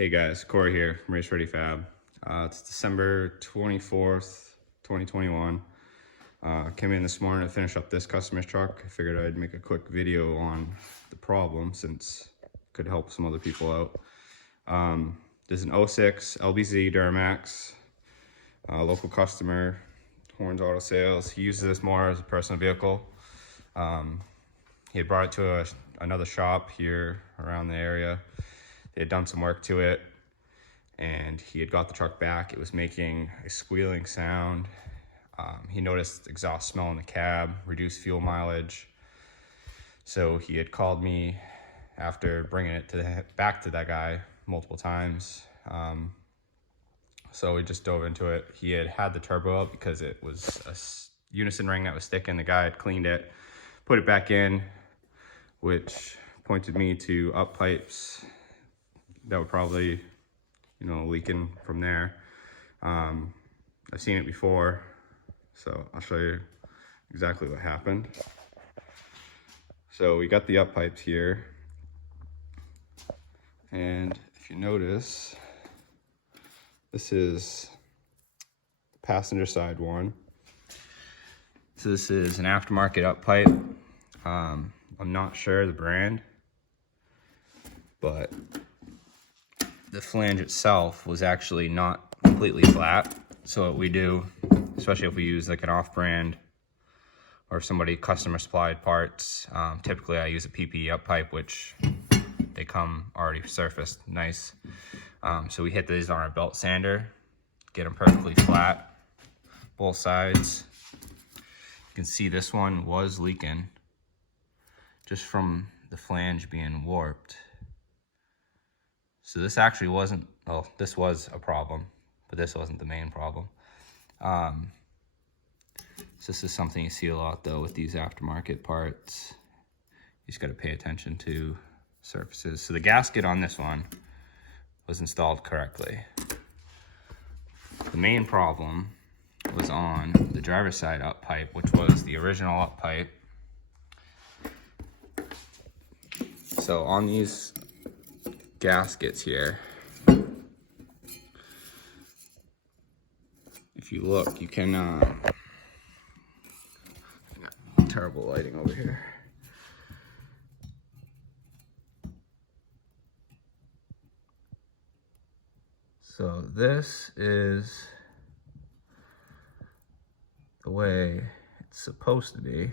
Hey guys, Corey here from Race Ready Fab. It's December 24th, 2021. Came in this morning to finish up this customer's truck. I figured I'd make a quick video on the problem since it could help some other people out. This is an 06 LBZ Duramax, local customer, Horns Auto Sales. He uses this more as a personal vehicle. He had brought it to another shop here around the area. They had done some work to it and he had got the truck back. It was making a squealing sound. He noticed exhaust smell in the cab, reduced fuel mileage. So he had called me after bringing it back to that guy multiple times. So we just dove into it. He had the turbo up because it was a unison ring that was sticking. The guy had cleaned it, put it back in, which pointed me to up pipes that were probably, leaking from there. I've seen it before, so I'll show you exactly what happened. So we got the up pipes here, and if you notice, this is the passenger side one. So this is an aftermarket up pipe. I'm not sure the brand, but the flange itself was actually not completely flat. So what we do, especially if we use like an off-brand or if somebody customer supplied parts, typically I use a PPE up pipe, which they come already surfaced nice. So we hit these on our belt sander, get them perfectly flat, both sides. You can see this one was leaking just from the flange being warped. So this actually wasn't, well, this was a problem, but this wasn't the main problem. So this is something you see a lot though with these aftermarket parts. You just gotta pay attention to surfaces. So the gasket on this one was installed correctly. The main problem was on the driver's side up pipe, which was the original up pipe. So on these gaskets here, if you look, you can terrible lighting over here. So this is the way it's supposed to be.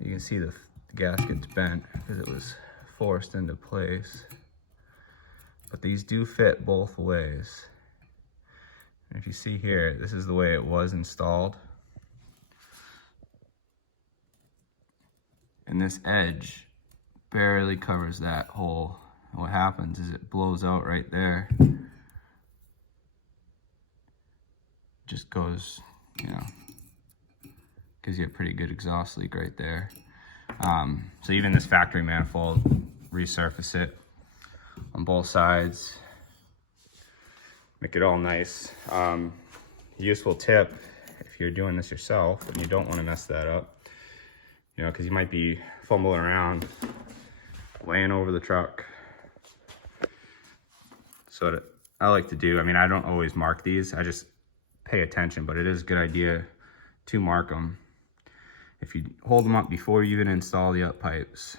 You can see the gasket's bent because it was forced into place, but these do fit both ways. And if you see here, this is the way it was installed, and this edge barely covers that hole. And what happens is it blows out right there. Just goes, gives you a pretty good exhaust leak right there. So even this factory manifold, resurface it on both sides, make it all nice. Useful tip if you're doing this yourself and you don't want to mess that up, because you might be fumbling around, laying over the truck. So what I like to do, I don't always mark these, I just pay attention, but it is a good idea to mark them. If you hold them up before you even install the up pipes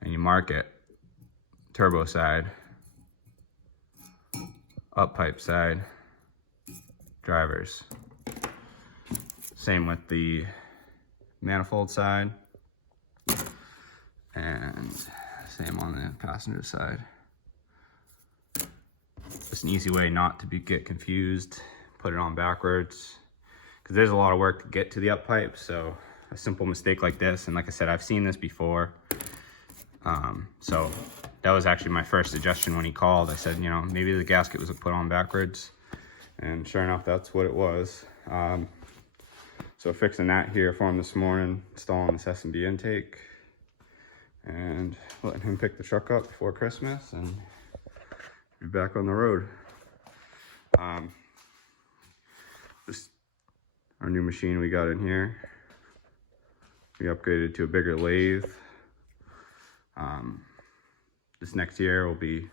and you mark it, turbo side, up pipe side, drivers. Same with the manifold side and same on the passenger side. It's an easy way not to get confused. Put it on backwards, because there's a lot of work to get to the up pipe. So a simple mistake like this, and like I said, I've seen this before. So that was actually my first suggestion when he called. I said, maybe the gasket was put on backwards, and sure enough, that's what it was. So fixing that here for him this morning, installing this S&B intake, and letting him pick the truck up before Christmas and be back on the road. This our new machine we got in here. We upgraded to a bigger lathe. this next year we'll be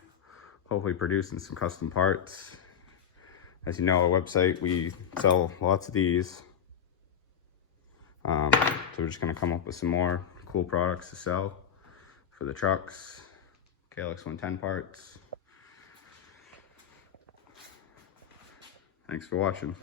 hopefully producing some custom parts. As you know, our website, we sell lots of these. So we're just gonna come up with some more cool products to sell for the trucks, KLX 110 parts. Thanks for watching.